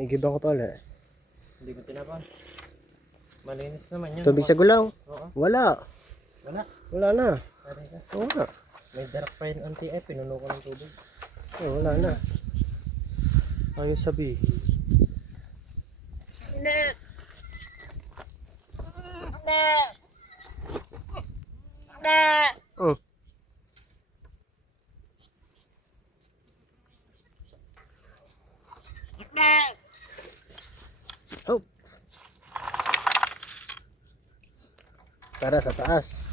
Igiban ko pala. Hindi ko tinapon. Malinis naman yun. Tubig sa gulaw? Oo. Wala. Wala. Wala na. Pare ka. Wala. May darak pa yun anti eh. Pinuno ko ng tubig. Wala na. Ayos sabi. Oh. Oh. Tara sa taas.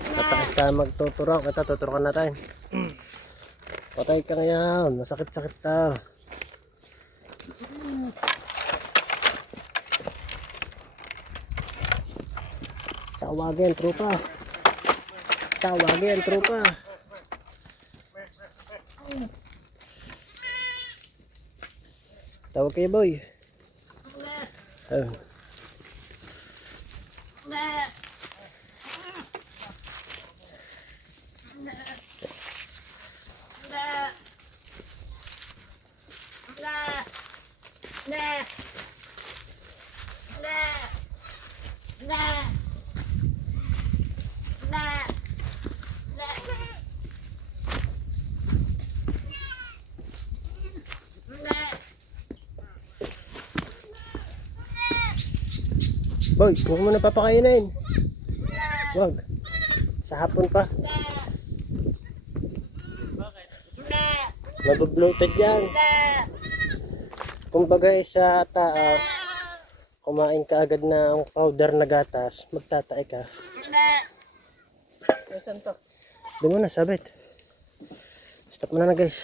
Sa taas tayo magtuturok. Ito, tuturokan natin. Patay ka ngayon. Masakit-sakit ta. Tawagin, tropa. Tawagin, tropa. Tawag kayo, boy. Oh. Boy, huwag mo na papakainin. Wag. Sa hapon pa. Mabubloated yan. Kumbaga sa tao, kumain ka agad ng powder na gatas, magtatae ka. Saan to? Doon mo na, sabit. Stop mo na guys.